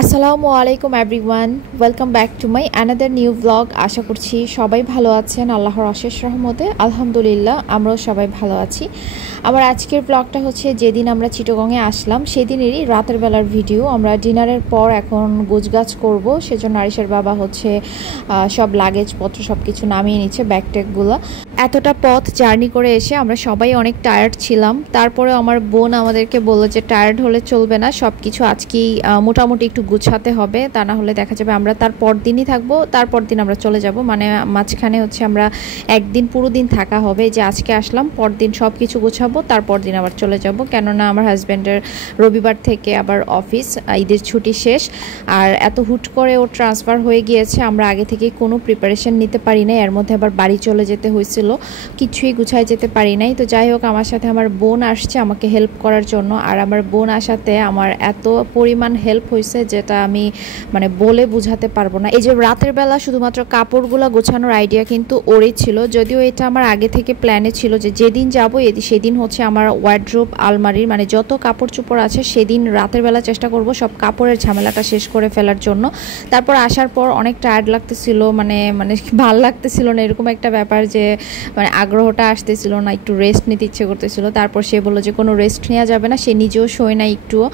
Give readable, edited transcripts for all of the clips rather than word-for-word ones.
আসসালামু আলাইকুম everyone, welcome back to my another new blog. আশা করছি সবাই ভালো আছেন আল্লাহর অশেষ রহমতে। আলহামদুলিল্লাহ আমরাও সবাই ভালো আছি। আমার আজকের ব্লগটা হচ্ছে যেদিন আমরা চিটাগংয়ে আসলাম সেদিনেরই রাতের বেলার ভিডিও। আমরা ডিনারের পর এখন গোছগাছ করব, সেজন্য আরিশের বাবা হচ্ছে সব লাগেজপত্র সব কিছু নামিয়ে নিচ্ছে, ব্যাগট্যাগগুলো। এতটা পথ জার্নি করে এসে আমরা সবাই অনেক টায়ার্ড ছিলাম। তারপরে আমার বোন আমাদেরকে বললো যে টায়ার্ড হলে চলবে না, সব কিছু আজকেই মোটামুটি একটু গুছাতে হবে, তা না হলে দেখা যাবে আমরা তার পর দিনই থাকবো, তারপর দিন আমরা চলে যাব। মানে মাঝখানে হচ্ছে আমরা একদিন পুরো দিন থাকা হবে, যে আজকে আসলাম পরদিন সব কিছু গুছাবো, তারপর দিন আবার চলে যাব। কেননা আমার হাজব্যান্ডের রবিবার থেকে আবার অফিস, ঈদের ছুটি শেষ। আর এত হুট করে ও ট্রান্সফার হয়ে গিয়েছে, আমরা আগে থেকে কোনো প্রিপারেশন নিতে পারি নাই। এর মধ্যে আবার বাড়ি চলে যেতে হয়েছিল, কিছুই গুছায় যেতে পারি নাই। তো যাই হোক, আমার সাথে আমার বোন আসছে আমাকে হেল্প করার জন্য। আর আমার বোন আসাতে আমার এত পরিমাণ হেল্প হয়েছে যেটা আমি মানে বলে বুঝাতে পারবো না। এই যে রাতের বেলা শুধুমাত্র কাপড়গুলো গোছানোর আইডিয়া কিন্তু ওরই ছিল, যদিও এটা আমার আগে থেকে প্ল্যানে ছিল যে যেদিন যাবো সেদিন হচ্ছে আমার ওয়ার্ড্রোব আলমারির মানে যত কাপড় চোপড় আছে সেদিন রাতের বেলা চেষ্টা করব সব কাপড়ের ঝামেলাটা শেষ করে ফেলার জন্য। তারপর আসার পর অনেক টায়ার্ড লাগতেছিল, মানে মানে ভাল লাগতেছিল না, এরকম একটা ব্যাপার যে মানে আগ্রহটা আসতেছিল না, একটু রেস্ট নিতে ইচ্ছে করতেছিল। তারপর সে বললো যে কোনো রেস্ট নেওয়া যাবে না, সে নিজেও শোয় না একটুও।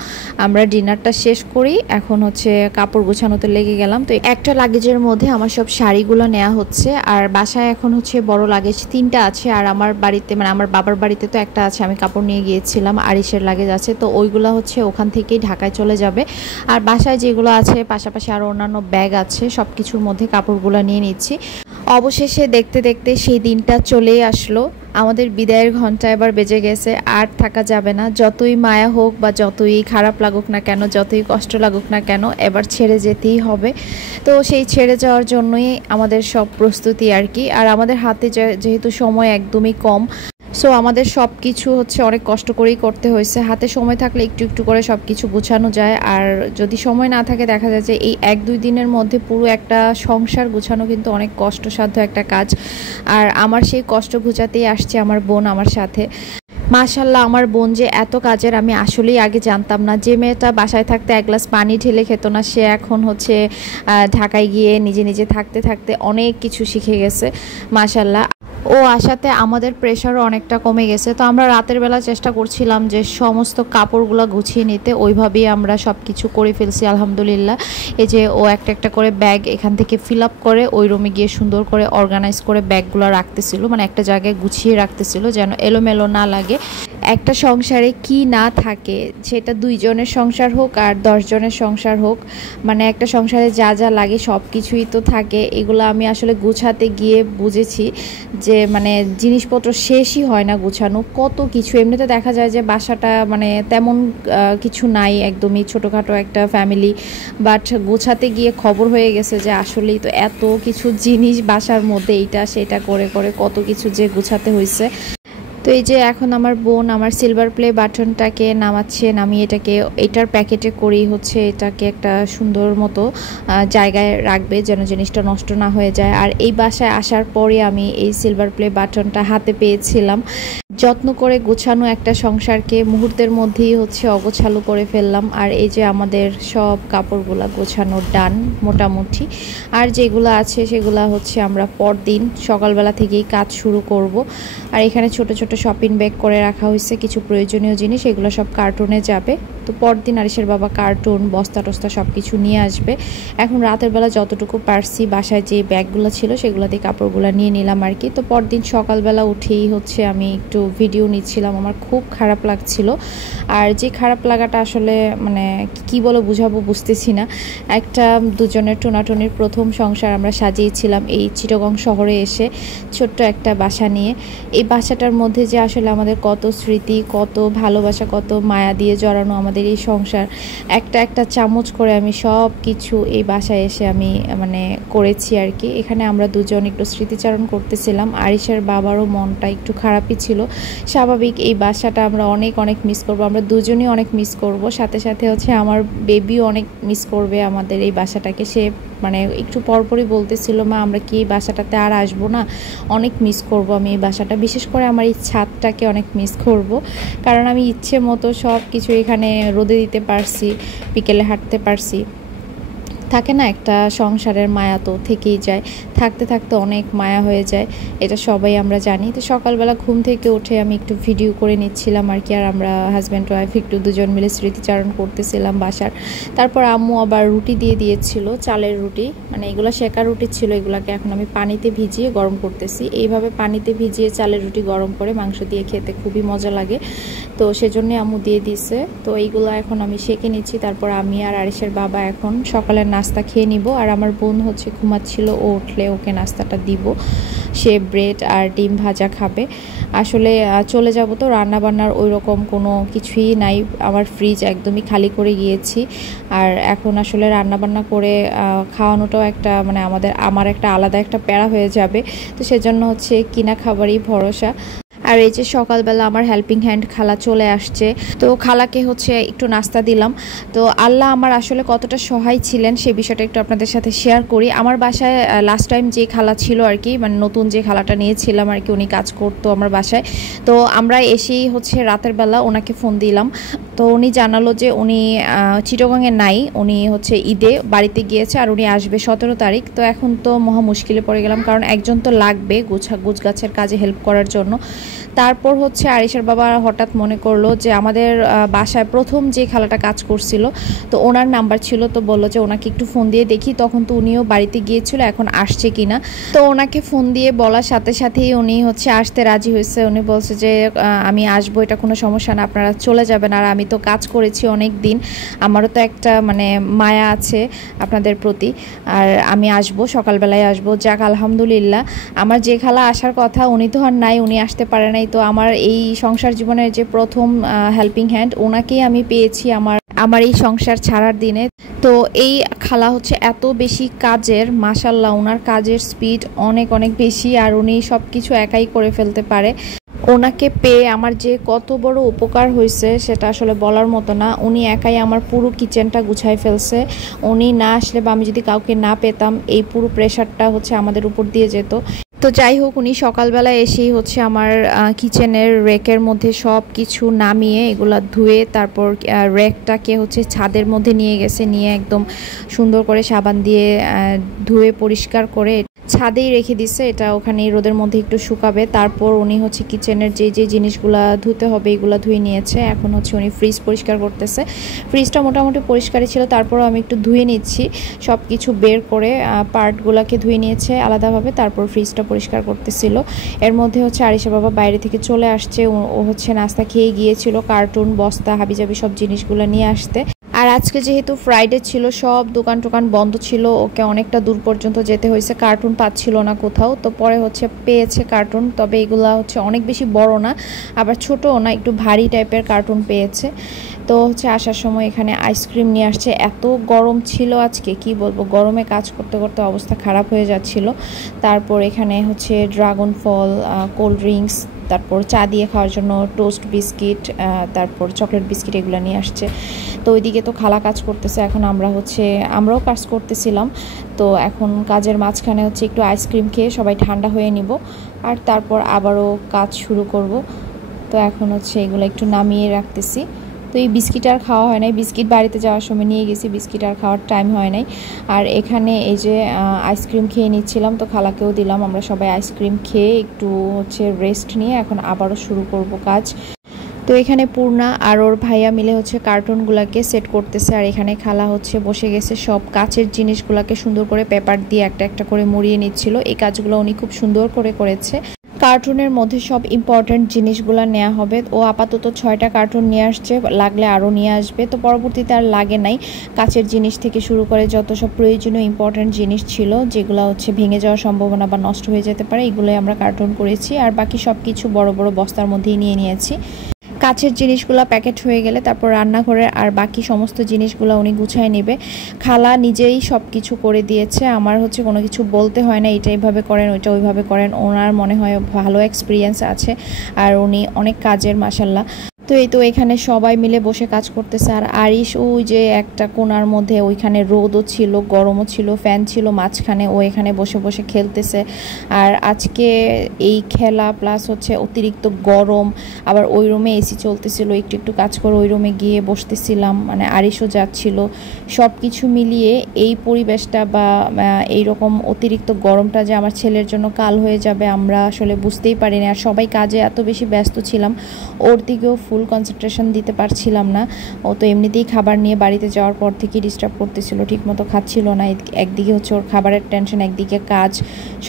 আমরা ডিনারটা শেষ করি, এখন হচ্ছে কাপড় গোছানোতে লেগে গেলাম। তো একটা লাগেজের মধ্যে আমার সব শাড়িগুলো নেওয়া হচ্ছে, আর বাসায় এখন হচ্ছে বড় লাগেজ 3টা আছে, আর আমার বাড়িতে মানে আমার বাবার বাড়িতে তো একটা আছে, আমি কাপড় নিয়ে গিয়েছিলাম, আরিশের লাগেজ আছে, তো ওইগুলো হচ্ছে ওখান থেকেই ঢাকায় চলে যাবে। আর বাসায় যেগুলো আছে পাশাপাশি আরও অন্যান্য ব্যাগ আছে, সব কিছুর মধ্যে কাপড়গুলো নিয়ে নিচ্ছি। অবশেষে দেখতে দেখতে সেই দিনটা চলেই আসলো, আমাদের বিদায়ের ঘন্টা এবার বেজে গেছে। আর থাকা যাবে না, যতই মায়া হোক বা যতই খারাপ লাগুক না কেন, যতই কষ্ট লাগুক না কেন, এবার ছেড়ে যেতেই হবে। তো সেই ছেড়ে যাওয়ার জন্যই আমাদের সব প্রস্তুতি আর কি। আর আমাদের হাতে যেহেতু সময় একদমই কম, সো আমাদের সব কিছু হচ্ছে অনেক কষ্ট করেই করতে হয়েছে। হাতে সময় থাকলে একটু একটু করে সব কিছু গোছানো যায়, আর যদি সময় না থাকে দেখা যায় যে এই 1-2 দিনের মধ্যে পুরো একটা সংসার গোছানো কিন্তু অনেক কষ্টসাধ্য একটা কাজ। আর আমার সেই কষ্ট ঘোচাতেই আসছে আমার বোন আমার সাথে। মাশাল্লাহ, আমার বোন যে এত কাজের আমি আসলেই আগে জানতাম না। যে মেয়েটা বাসায় থাকতে 1 গ্লাস পানি ঢেলে খেত না, সে এখন হচ্ছে ঢাকায় গিয়ে নিজে নিজে থাকতে থাকতে অনেক কিছু শিখে গেছে মাশাল্লাহ। ও আসাতে আমাদের প্রেশারও অনেকটা কমে গেছে। তো আমরা রাতের বেলা চেষ্টা করছিলাম যে সমস্ত কাপড়গুলো গুছিয়ে নিতে, ওইভাবেই আমরা সব কিছু করে ফেলছি আলহামদুলিল্লাহ। এই যে ও একটা একটা করে ব্যাগ এখান থেকে ফিল আপ করে ওই রুমে গিয়ে সুন্দর করে অর্গানাইজ করে ব্যাগগুলো রাখতেছিল, মানে একটা জায়গায় গুছিয়ে রাখতেছিল যেন এলোমেলো না লাগে। একটা সংসারে কি না থাকে, সেটা 2 জনের সংসার হোক আর 10 জনের সংসার হোক, মানে একটা সংসারে যা যা লাগে সব কিছুই তো থাকে। এগুলো আমি আসলে গুছাতে গিয়ে বুঝেছি যে মানে জিনিসপত্র শেষই হয় না গুছানো, কত কিছু। এমনিতে দেখা যায় যে বাসাটা মানে তেমন কিছু নাই, একদমই ছোটোখাটো একটা ফ্যামিলি, বাট গোছাতে গিয়ে খবর হয়ে গেছে যে আসলেই তো এত কিছু জিনিস বাসার মধ্যে, এইটা সেটা করে করে কত কিছু যে গুছাতে হয়েছে। তো এই যে এখন আমার বোন আমার সিলভার প্লে বাটনটাকে নামাচ্ছে, নামিয়ে এটার প্যাকেটে করেই হচ্ছে এটাকে একটা সুন্দর মতো জায়গায় রাখবে যেন জিনিসটা নষ্ট না হয়ে যায়। আর এই বাসায় আসার পরে আমি এই সিলভার প্লে বাটনটা হাতে পেয়েছিলাম। যত্ন করে গোছানো একটা সংসারকে মুহূর্তের মধ্যেই হচ্ছে অগোছালো করে ফেললাম। আর এই যে আমাদের সব কাপড়গুলো গোছানো ডান মোটামুটি, আর যেগুলো আছে সেগুলো হচ্ছে আমরা পরদিন সকালবেলা থেকেই কাজ শুরু করব। আর এখানে ছোট ছোট শপিং ব্যাগ করে রাখা হয়েছে কিছু প্রয়োজনীয় জিনিস, এগুলো সব কার্টুনে যাবে। তো পরদিন আরিশের বাবা কার্টুন বস্তা টস্তা সব কিছু নিয়ে আসবে। এখন রাতের বেলা যতটুকু পারছি বাসায় যে ব্যাগগুলো ছিল সেগুলোতে কাপড়গুলো নিয়ে নিলাম আর কি। তো পরদিন সকালবেলা উঠেই হচ্ছে আমি একটু ভিডিও নিচ্ছিলাম, আমার খুব খারাপ লাগছিল। আর যে খারাপ লাগাটা আসলে মানে কি বলে বুঝাবো বুঝতেছি না। একটা দুজনের টোনাটনির প্রথম সংসার আমরা সাজিয়েছিলাম এই চিটাগং শহরে এসে, ছোট্ট একটা বাসা নিয়ে। এই বাসাটার মধ্যে যে আসলে আমাদের কত স্মৃতি, কত ভালোবাসা, কত মায়া দিয়ে জড়ানো আমাদের এই সংসার, একটা একটা চামচ করে আমি সব কিছু এই বাসায় এসে আমি মানে করেছি আর কি। এখানে আমরা দুজন একটু স্মৃতিচারণ করতেছিলাম, আরিশের বাবারও মনটা একটু খারাপই ছিল, স্বাভাবিক। এই বাসাটা আমরা অনেক অনেক মিস করব, আমরা দুজনই অনেক মিস করব, সাথে সাথে হচ্ছে আমার বেবিও অনেক মিস করবে আমাদের এই বাসাটাকে। সে মানে একটু পরপরই বলতেছিল, মা আমরা কি এই বাসাটাতে আর আসবো না, অনেক মিস করব আমি এই বাসাটা, বিশেষ করে আমার এই ছাদটাকে অনেক মিস করব। কারণ আমি ইচ্ছে মতো সব কিছু এখানে রোদে দিতে পারছি, বিকেলে হাঁটতে পারছি, থাকে না একটা সংসারের মায়া তো থেকেই যায়, থাকতে থাকতে অনেক মায়া হয়ে যায়, এটা সবাই আমরা জানি। তো সকালবেলা ঘুম থেকে উঠে আমি একটু ভিডিও করে নিচ্ছিলাম আর কি, আর আমরা হাজব্যান্ড ওয়াইফ একটু দুজন মিলে স্মৃতিচারণ করতেছিলাম বাসার। তারপর আম্মু আবার রুটি দিয়ে দিয়েছিল, চালের রুটি, মানে এগুলো সেকা রুটি ছিল, এগুলাকে এখন আমি পানিতে ভিজিয়ে গরম করতেছি। এইভাবে পানিতে ভিজিয়ে চালের রুটি গরম করে মাংস দিয়ে খেতে খুবই মজা লাগে, তো সেজন্যই আম্মু দিয়ে দিছে। তো এইগুলো এখন আমি সেঁকে নিচ্ছি। তারপর আমি আর আরিশের বাবা এখন সকালের নাস্তা খেয়ে নিব, আর আমার বোন হচ্ছে ঘুমাচ্ছিল, ও উঠলে ওকে নাস্তাটা দিব, সে ব্রেড আর ডিম ভাজা খাবে। আসলে চলে যাব তো রান্নাবান্নার ওই রকম কোনো কিছুই নাই, আমার ফ্রিজ একদমই খালি করে গিয়েছি। আর এখন আসলে রান্নাবান্না করে খাওয়ানোটাও একটা মানে আমার একটা আলাদা একটা প্যারা হয়ে যাবে, তো সেজন্য হচ্ছে কিনা খাবারই ভরসা। আর এই যে সকালবেলা আমার হেল্পিং হ্যান্ড খালা চলে আসছে, তো খালাকে হচ্ছে একটু নাস্তা দিলাম। তো আল্লাহ আমার আসলে কতটা সহায় ছিলেন সেই বিষয়টা একটু আপনাদের সাথে শেয়ার করি। আমার বাসায় লাস্ট টাইম যে খালা ছিল আর কি, মানে নতুন যে খালাটা নিয়েছিলাম আর কি, উনি কাজ করতো আমার বাসায়। তো আমরা এসেই হচ্ছে রাতের বেলা ওনাকে ফোন দিলাম, তো উনি জানালো যে উনি চিটাগংয়ে নাই, উনি হচ্ছে ঈদে বাড়িতে গিয়েছে আর উনি আসবে 17 তারিখ। তো এখন তো মহা মুশকিলে পড়ে গেলাম, কারণ একজন তো লাগবে গোছগাছের কাজে হেল্প করার জন্য। তারপর হচ্ছে আরিশের বাবা হঠাৎ মনে করলো যে আমাদের বাসায় প্রথম যে খালাটা কাজ করছিল, তো ওনার নাম্বার ছিল, তো বললো যে ওনাকে একটু ফোন দিয়ে দেখি। তখন তো উনিও বাড়িতে গিয়েছিল, এখন আসছে কিনা। তো ওনাকে ফোন দিয়ে বলার সাথে সাথেই উনি হচ্ছে আসতে রাজি হয়েছে। উনি বলছে যে আমি আসবো, এটা কোনো সমস্যা না, আপনারা চলে যাবেন, আর আমি তো কাজ করেছি অনেক দিন, আমারও তো একটা মানে মায়া আছে আপনাদের প্রতি, আর আমি আসবো, সকালবেলায় আসবো। যাক আলহামদুলিল্লাহ, আমার যে খালা আসার কথা উনি তো আর নাই, উনি আসতে পারে নাই। তো আমার এই সংসার জীবনের যে প্রথম হেল্পিং হ্যান্ড, ওনাকেই আমি পেয়েছি আমার এই সংসার ছাড়ার দিনে। তো এই খালা হচ্ছে এত বেশি কাজের, মাশাল্লাহ ওনার কাজের স্পিড অনেক অনেক বেশি, আর উনি সব কিছু একাই করে ফেলতে পারে। ওনাকে পেয়ে আমার যে কত বড় উপকার হয়েছে সেটা আসলে বলার মতো না। উনি একাই আমার পুরো কিচেনটা গুছাই ফেলছে। উনি না আসলে বা আমি যদি কাউকে না পেতাম, এই পুরো প্রেশারটা হচ্ছে আমাদের উপর দিয়ে যেত। তো যাই হোক, উনি সকালবেলা এসেই হচ্ছে আমার কিচেনের রেকের মধ্যে সব কিছু নামিয়ে এগুলা ধুয়ে, তারপর রেকটাকে হচ্ছে ছাদের মধ্যে নিয়ে গেছে, নিয়ে একদম সুন্দর করে সাবান দিয়ে ধুয়ে পরিষ্কার করে ছাদেই রেখে দিছে। এটা ওখানে রোদের মধ্যে একটু শুকাবে। তারপর উনি হচ্ছে কিচেনের যে জিনিসগুলা ধুতে হবে এগুলা ধুয়ে নিয়েছে। এখন হচ্ছে উনি ফ্রিজ পরিষ্কার করতেছে। ফ্রিজটা মোটামুটি পরিষ্কারই ছিল, তারপরও আমি একটু ধুয়ে নিচ্ছি, সব কিছু বের করে পার্টগুলোকে ধুয়ে নিয়েছে আলাদাভাবে, তারপর ফ্রিজটা পরিষ্কার করতেছিল। এর মধ্যে হচ্ছে আরিশের বাবা বাইরে থেকে চলে আসছে, ও হচ্ছে নাস্তা খেয়ে গিয়েছিল, কার্টুন বস্তা হাবিজাবি সব জিনিসগুলো নিয়ে আসতে। আর আজকে যেহেতু ফ্রাইডে ছিল, সব দোকান টোকান বন্ধ ছিল, ওকে অনেকটা দূর পর্যন্ত যেতে হয়েছে, কার্টুন পাচ্ছিল না কোথাও। তো পরে হচ্ছে পেয়েছে কার্টুন, তবে এগুলা হচ্ছে অনেক বেশি বড় না, আবার ছোটও না, একটু ভারী টাইপের কার্টুন পেয়েছে। তো হচ্ছে আসার সময় এখানে আইসক্রিম নিয়ে আসছে। এত গরম ছিল আজকে, কি বলবো, গরমে কাজ করতে করতে অবস্থা খারাপ হয়ে যাচ্ছিল। তারপর এখানে হচ্ছে ড্রাগন ফল, কোল্ড ড্রিঙ্কস, তারপর চা দিয়ে খাওয়ার জন্য টোস্ট বিস্কিট, তারপর চকলেট বিস্কিট, এগুলো নিয়ে আসছে। তো ওইদিকে তো খালা কাজ করতেছে, এখন আমরাও কাজ করতেছিলাম। তো এখন কাজের মাঝখানে হচ্ছে একটু আইসক্রিম খেয়ে সবাই ঠান্ডা হয়ে নিব, আর তারপর আবারও কাজ শুরু করব। তো এখন হচ্ছে এগুলো একটু নামিয়ে রাখতেছি। তো এই বিস্কিট আর খাওয়া হয় নাই, বিস্কিট বাড়িতে যাওয়ার সময় নিয়ে গেছি, বিস্কিট আর খাওয়ার টাইম হয় নাই। আর এখানে এই যে আইসক্রিম খেয়ে নিচ্ছিলাম, তো খালাকেও দিলাম। আমরা সবাই আইসক্রিম খেয়ে একটু হচ্ছে রেস্ট নিয়ে এখন আবারও শুরু করব কাজ। তো এখানে পূর্ণা আর ওর ভাইয়া মিলে হচ্ছে কার্টুনগুলোকে সেট করতেছে, আর এখানে খালা হচ্ছে বসে গেছে সব কাচের জিনিসগুলোকে সুন্দর করে পেপার দিয়ে একটা একটা করে মুড়িয়ে নিচ্ছিল। এই কাজগুলো উনি খুব সুন্দর করে করেছে। কার্টুনের মধ্যে সব ইম্পর্ট্যান্ট জিনিসগুলো নেওয়া হবে। ও আপাতত 6টা কার্টুন নিয়ে আসছে, লাগলে আরও নিয়ে আসবে। তো পরবর্তীতে আর লাগে নাই, কাচের জিনিস থেকে শুরু করে যত সব প্রয়োজনীয় ইম্পর্ট্যান্ট জিনিস ছিল, যেগুলো হচ্ছে ভেঙে যাওয়ার সম্ভাবনা বা নষ্ট হয়ে যেতে পারে, এগুলোই আমরা কার্টুন করেছি। আর বাকি সব কিছু বড় বড় বস্তার মধ্যেই নিয়ে নিয়েছি। কাচের জিনিসগুলো প্যাকেট হয়ে গেলে তারপর রান্নাঘরের আর বাকি সমস্ত জিনিসগুলো উনি গুছায় নেবে। খালা নিজেই সব কিছু করে দিয়েছে, আমার হচ্ছে কোনো কিছু বলতে হয় না, এটা এইভাবে করেন ওইটা ওইভাবে করেন। ওনার মনে হয় ভালো এক্সপিরিয়েন্স আছে, আর উনি অনেক কাজের মাশাল্লাহ। তো এই তো এখানে সবাই মিলে বসে কাজ করতেছে, আর আরিশ ওই যে একটা কোণার মধ্যে, ওইখানে রোদও ছিল গরমও ছিল, ফ্যান ছিল মাঝখানে, ও এখানে বসে বসে খেলতেছে। আর আজকে এই খেলা প্লাস হচ্ছে অতিরিক্ত গরম, আবার ওই রুমে এসি চলতেছিল, একটু একটু কাজ করে ওই রুমে গিয়ে বসতেছিলাম, মানে আরিশও যাচ্ছিল। সব কিছু মিলিয়ে এই পরিবেশটা বা এইরকম অতিরিক্ত গরমটা যে আমার ছেলের জন্য কাল হয়ে যাবে আমরা আসলে বুঝতেই পারিনি। আর সবাই কাজে এত বেশি ব্যস্ত ছিলাম, ওর দিকেও ফুল কনসেন্ট্রেশন দিতে পারছিলাম না। ও তো এমনিতেই খাবার নিয়ে বাড়িতে যাওয়ার পর থেকেই ডিস্টার্ব করতেছিল, ঠিকমতো খাচ্ছিল না। একদিকে হচ্ছে ওর খাবারের টেনশন, একদিকে কাজ,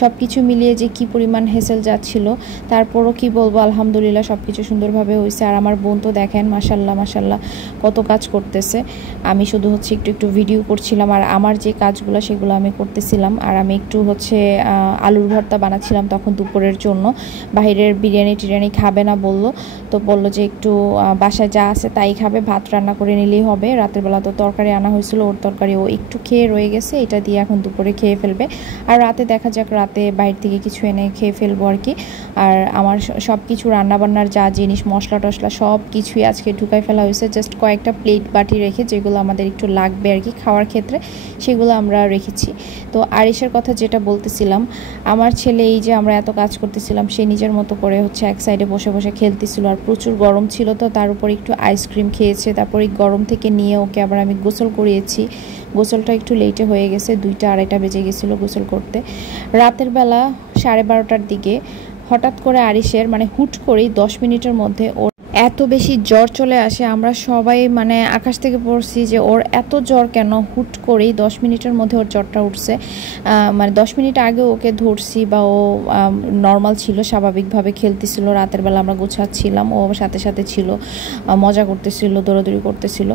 সব কিছু মিলিয়ে যে কি পরিমাণ হেসেল যাচ্ছিল। তারপরও কি বলবো, আলহামদুলিল্লাহ সব কিছু সুন্দরভাবে হয়েছে। আর আমার বোন তো দেখেন মাশাল্লাহ মাশাল্লাহ কত কাজ করতেছে। আমি শুধু হচ্ছে একটু একটু ভিডিও করছিলাম, আর আমার যে কাজগুলো সেগুলো আমি করতেছিলাম। আর আমি একটু হচ্ছে আলুর ভর্তা বানাচ্ছিলাম তখন দুপুরের জন্য। বাইরের বিরিয়ানি টিরিয়ানি খাবে না বললো, তো বললো যে একটু বাসায় যা আছে তাই খাবে, ভাত রান্না করে নিলেই হবে। রাতের বেলা তো তরকারি আনা হয়েছিল, ওর তরকারি ও একটু খেয়ে রয়ে গেছে, এটা দিয়ে এখন দুপুরে খেয়ে ফেলবে। আর রাতে দেখা যাক, রাতে বাইরে থেকে কিছু এনে খেয়ে ফেলবো আর কি। আর আমার সব কিছু রান্নাবান্নার যা জিনিস মশলা টশলা সব কিছুই আজকে ঢুকাই ফেলা হয়েছে, জাস্ট কয়েকটা প্লেট বাটি রেখে যেগুলো আমাদের একটু লাগবে আর কি খাওয়ার ক্ষেত্রে, সেগুলো আমরা রেখেছি। তো আরিশের কথা যেটা বলতেছিলাম, আমার ছেলে এই যে আমরা এত কাজ করতেছিলাম, সে নিজের মতো করে হচ্ছে এক সাইডে বসে বসে খেলতেছিল। আর প্রচুর গরম ছিল, তো তার উপর একটু আইসক্রিম খেয়েছে। তারপর এই গরম থেকে নিয়ে ওকে আবার আমি গোসল করিয়েছি। গোসলটা একটু লেটে হয়ে গেছে, 2টা 2:30 বেজে গেছিলো গোসল করতে। রাতের বেলা 12:30টার দিকে হঠাৎ করে আরিশের মানে হুট করেই 10 মিনিটের মধ্যে ওর এত বেশি জ্বর চলে আসে। আমরা সবাই মানে আকাশ থেকে পড়ছি যে ওর এত জ্বর কেন, হুট করেই 10 মিনিটের মধ্যে ওর জ্বরটা উঠছে। মানে 10 মিনিট আগে ওকে ধরছি বা ও নর্মাল ছিল, স্বাভাবিকভাবে খেলতেছিল। রাতের বেলা আমরা গোছাচ্ছিলাম, ও সাথে সাথে ছিল, মজা করতেছিল, দৌড়াদৌড়ি করতেছিল।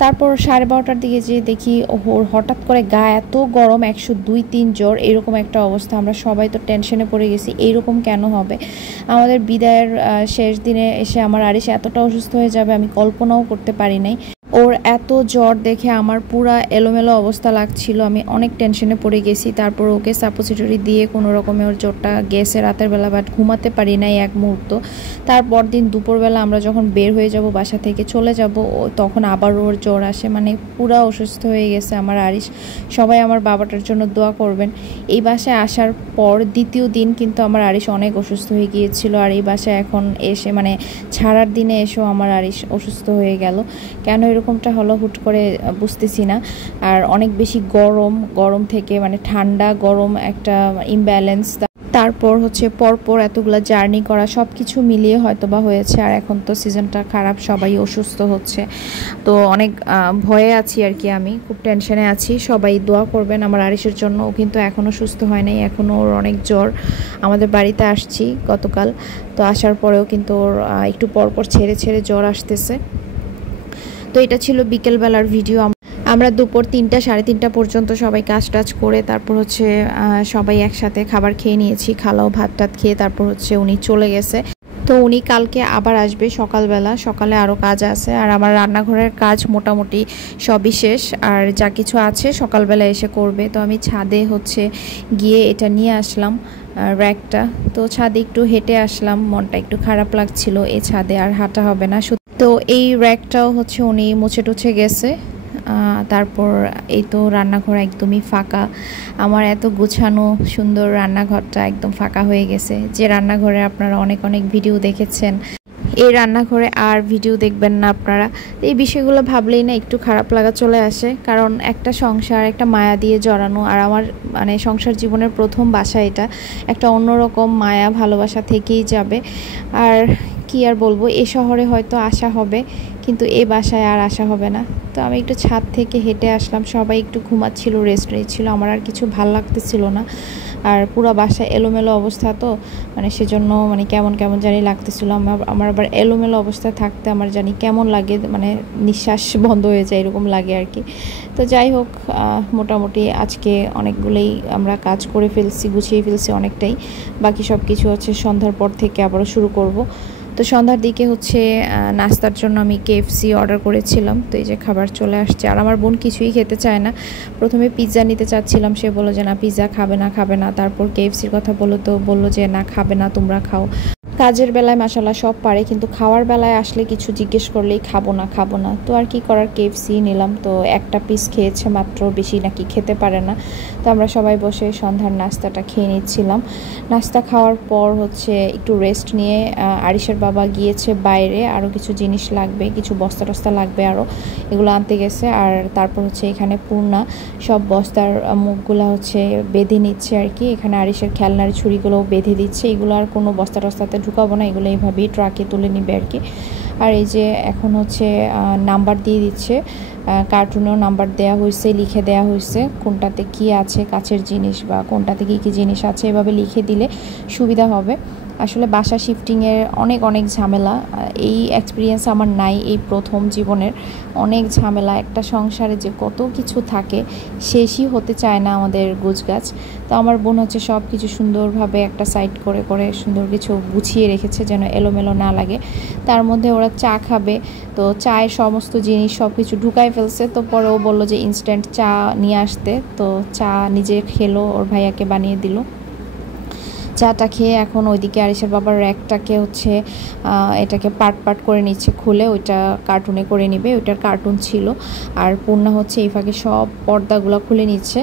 তারপর 12:30টার দিকে যে দেখি ওর হঠাৎ করে গা এত গরম, 102-3 জ্বর, এরকম একটা অবস্থা। আমরা সবাই তো টেনশনে পড়ে গেছি, এইরকম কেন হবে। আমাদের বিদায়ের শেষ দিনে এসে আমার আরিশ এতটা অসুস্থ হয়ে যাবে আমি কল্পনাও করতে পারি নাই। ওর এত জ্বর দেখে আমার পুরা এলোমেলো অবস্থা লাগছিল, আমি অনেক টেনশনে পড়ে গেছি। তারপর ওকে সাপোজিটরি দিয়ে কোনো রকমে ওর জ্বরটা গেছে রাতের বেলা, বাট ঘুমাতে পারি নাই এক মুহূর্ত। তারপর দিন দুপুরবেলা আমরা যখন বের হয়ে যাব, বাসা থেকে চলে যাব, তখন আবার ওর জ্বর আসে, মানে পুরা অসুস্থ হয়ে গেছে আমার আরিশ। সবাই আমার বাবাটার জন্য দোয়া করবেন। এই বাসায় আসার পর দ্বিতীয় দিন কিন্তু আমার আরিশ অনেক অসুস্থ হয়ে গিয়েছিল, আর এই বাসায় এখন এসে মানে ছাড়ার দিনে এসেও আমার আরিশ অসুস্থ হয়ে গেল। কেন এরকমটা হলো হুট করে বুঝতেছি না। আর অনেক বেশি গরম থেকে মানে ঠান্ডা গরম একটা ইমব্যালেন্স, তারপর হচ্ছে পরপর এতগুলো জার্নি করা, সব কিছু মিলিয়ে হয়তো বা হয়েছে। আর এখন তো সিজনটা খারাপ, সবাই অসুস্থ হচ্ছে, তো অনেক ভয়ে আছি আর কি। আমি খুব টেনশনে আছি, সবাই দোয়া করবেন আমার আরিশের জন্য। ও কিন্তু এখনও সুস্থ হয় নাই, এখনও ওর অনেক জ্বর। আমাদের বাড়িতে আসছি গতকাল, তো আসার পরেও কিন্তু ওর একটু পরপর ছেড়ে ছেড়ে জ্বর আসতেছে। তো এটা ছিল বিকেলবেলার ভিডিও। আমরা দুপুর 3টা 3:30 পর্যন্ত সবাই কাজ টাজ করে তারপর হচ্ছে সবাই একসাথে খাবার খেয়ে নিয়েছি। খালাও ভাত টাত খেয়ে তারপর হচ্ছে উনি চলে গেছে। তো উনি কালকে আবার আসবে সকালবেলা, সকালে আরও কাজ আছে। আর আমার রান্নাঘরের কাজ মোটামুটি সবই শেষ, আর যা কিছু আছে সকালবেলা এসে করবে। তো আমি ছাদে হচ্ছে গিয়ে এটা নিয়ে আসলাম র্যাকটা। তো ছাদে একটু হেঁটে আসলাম, মনটা একটু খারাপ লাগছিল, এই ছাদে আর হাঁটা হবে না। তো এই র্যাকটাও হচ্ছে উনি মুছে টুছে গেছে। তারপর এই তো রান্নাঘর একদমই ফাঁকা। আমার এত গুছানো সুন্দর রান্নাঘরটা একদম ফাঁকা হয়ে গেছে। যে রান্নাঘরে আপনারা অনেক অনেক ভিডিও দেখেছেন, এই রান্নাঘরে আর ভিডিও দেখবেন না আপনারা। এই বিষয়গুলো ভাবলেই না একটু খারাপ লাগা চলে আসে, কারণ একটা সংসার একটা মায়া দিয়ে জড়ানো, আর আমার মানে সংসার জীবনের প্রথম বাসা এটা, একটা অন্যরকম মায়া ভালোবাসা থেকেই যাবে। আর কি আর বলবো, এ শহরে হয়তো আসা হবে কিন্তু এ বাসায় আর আসা হবে না। তো আমি একটু ছাদ থেকে হেঁটে আসলাম, সবাই একটু ঘুমাচ্ছিল, রেস্ট নিচ্ছিল, আমার আর কিছু ভাল লাগতেছিল না। আর পুরো বাসা এলোমেলো অবস্থা, তো মানে সেজন্য মানে কেমন কেমন জানি লাগতেছিল। আমার আবার এলোমেলো অবস্থায় থাকতে আমার জানি কেমন লাগে, মানে নিঃশ্বাস বন্ধ হয়ে যায় এরকম লাগে আর কি। তো যাই হোক, মোটামুটি আজকে অনেকগুলোই আমরা কাজ করে ফেলছি, গুছিয়ে ফেলছি অনেকটাই। বাকি সব কিছু হচ্ছে সন্ধ্যার পর থেকে আবারও শুরু করব। তো সন্ধ্যার দিকে হচ্ছে নাস্তার জন্য আমি KFC অর্ডার করেছিলাম। তো এই যে খাবার চলে আসছে। আর আমার বোন কিছুই খেতে চায় না। প্রথমে পিৎজা নিতে চাচ্ছিলাম, সে বললো যে না পিৎজা খাবে না। তারপর KFCর কথা বললো, তো বললো যে না খাবে না, তোমরা খাও। কাজের বেলায় মাশাআল্লাহ সব পারে, কিন্তু খাওয়ার বেলায় আসলে কিছু জিজ্ঞেস করলেই খাবো না। তো আর কি করার, কেএফসি নিলাম। তো একটা পিস খেয়েছে মাত্র, বেশি নাকি খেতে পারে না। তো আমরা সবাই বসে সন্ধ্যার নাস্তাটা খেয়ে নিচ্ছিলাম। নাস্তা খাওয়ার পর হচ্ছে একটু রেস্ট নিয়ে আরিশের বাবা গিয়েছে বাইরে, আরও কিছু জিনিস লাগবে, কিছু বস্তা টস্তা লাগবে আরও, এগুলো আনতে গেছে। আর তারপর হচ্ছে এখানে পূর্ণা সব বস্তার মুখগুলো হচ্ছে বেঁধে নিচ্ছে আর কি। এখানে আরিশের খেলনার ছুরিগুলোও বেঁধে দিচ্ছে। এগুলো আর কোনো বস্তা টস্তাতে ঢুকাবো না, এগুলো এইভাবেই ট্রাকে তুলে নিবে আর কি। আর এই যে এখন হচ্ছে নাম্বার দিয়ে দিচ্ছে, কার্টুনেও নাম্বার দেওয়া হয়েছে, লিখে দেওয়া হয়েছে কোনটাতে কি আছে কাছের জিনিস বা কোনটাতে কী কী জিনিস আছে, এভাবে লিখে দিলে সুবিধা হবে। আসলে বাসা শিফটিংয়ের অনেক ঝামেলা, এই এক্সপিরিয়েন্স আমার নাই, এই প্রথম জীবনের। অনেক ঝামেলা, একটা সংসারে যে কত কিছু থাকে শেষই হতে চায় না আমাদের গোছগাছ। তো আমার বোন হচ্ছে সব কিছু সুন্দরভাবে একটা সাইড করে করে সুন্দর কিছু গুছিয়ে রেখেছে যেন এলোমেলো না লাগে। তার মধ্যে ওরা চা খাবে, তো চায়ের সমস্ত জিনিস সব কিছু ঢুকায় ফেলছে। তো পরে ও বললো যে ইনস্ট্যান্ট চা নিয়ে আসতে, তো চা নিজে খেলো, ওর ভাইয়াকে বানিয়ে দিল। চাটা খেয়ে এখন ওইদিকে আরিশের বাবার র্যাকটাকে হচ্ছে এটাকে পার্ট করে নিচ্ছে, খুলে ওইটা কার্টুনে করে নিবে, ওইটার কার্টুন ছিল। আর পূর্ণা হচ্ছে এই ফাঁকে সব পর্দাগুলো খুলে নিচ্ছে।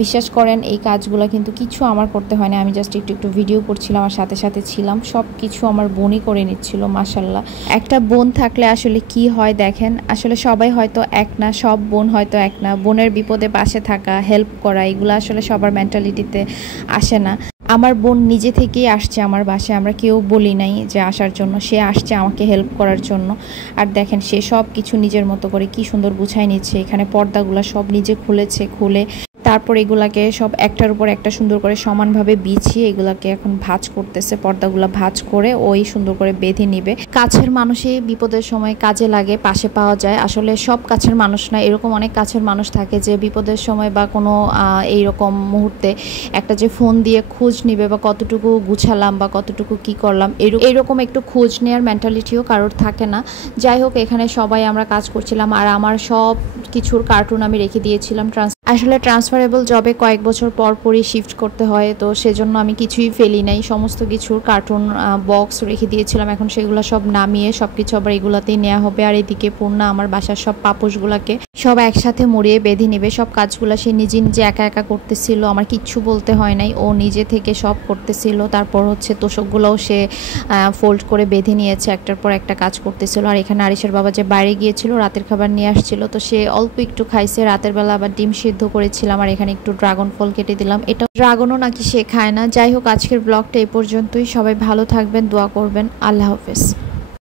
বিশ্বাস করেন এই কাজগুলো কিন্তু কিছু আমার করতে হয় না, আমি জাস্ট একটু ভিডিও করছিলাম আর সাথে ছিলাম। সব কিছু আমার বোনই করে নিচ্ছিল মাশাল্লাহ। একটা বোন থাকলে আসলে কি হয় দেখেন, আসলে সবাই হয়তো এক না, সব বোন হয়তো এক না। বোনের বিপদে পাশে থাকা, হেল্প করা, এগুলো আসলে সবার মেন্টালিটিতে আসে না। আমার বোন নিজে থেকেই আসছে আমার বাসায়, আমরা কেউ বলি নাই যে আসার জন্য, সে আসছে আমাকে হেল্প করার জন্য। আর দেখেন সে সব কিছু নিজের মতো করে কি সুন্দর গুছাই নিচ্ছে। এখানে পর্দাগুলো সব নিজে খুলে তারপর এগুলাকে সব একটার উপর একটা সুন্দর করে সমানভাবে বিছিয়ে এগুলাকে এখন ভাঁজ করতেছে। পর্দাগুলো ভাঁজ করে ওই সুন্দর করে বেঁধে নিবে। কাছের মানুষই বিপদের সময় কাজে লাগে, পাশে পাওয়া যায়। আসলে সব কাছের মানুষ না, এরকম অনেক কাছের মানুষ থাকে যে বিপদের সময় বা কোনো এইরকম মুহূর্তে একটা যে ফোন দিয়ে খোঁজ নিবে বা কতটুকু গুছালাম বা কতটুকু কি করলাম, এরকম একটু খোঁজ নেওয়ার মেন্টালিটিও কারোর থাকে না। যাই হোক, এখানে সবাই আমরা কাজ করছিলাম আর আমার সব কিছুর কার্টুন আমি রেখে দিয়েছিলাম। আসলে ট্রান্সফারেবল জবে কয়েক বছর পরই শিফট করতে হয়, তো সেজন্য আমি কিছুই ফেলি নাই, সমস্ত কিছুর কার্টুন বক্স রেখে দিয়েছিলাম। এখন সেগুলো সব নামিয়ে সব কিছু আবার এগুলাতেই নেওয়া হবে। আর এদিকে পূর্ণা আমার বাসার সব পাপোশগুলোকে সব একসাথে মুড়িয়ে বেঁধে নেবে। সব কাজগুলো সে নিজে একা করতেছিল, আমার কিচ্ছু বলতে হয় নাই, ও নিজে থেকে সব করতেছিল। তারপর হচ্ছে তোষকগুলোও সে ফোল্ড করে বেঁধে নিয়েছে, একটার পর একটা কাজ করতেছিল। আর এখানে আরিশের বাবা যে বাইরে গিয়েছিল রাতের খাবার নিয়ে আসছিল, তো সে অল্প একটু খাইছে। রাতের বেলা আবার ডিম সিদ্ধ করেছিলাম আর এখানে একটু ড্রাগন ফল কেটে দিলাম। এটা ড্রাগনও নাকি সে খায় না। যাই হোক, আজকের ব্লগটা এই পর্যন্তই। সবাই ভালো থাকবেন, দোয়া করবেন। আল্লাহ হাফেজ।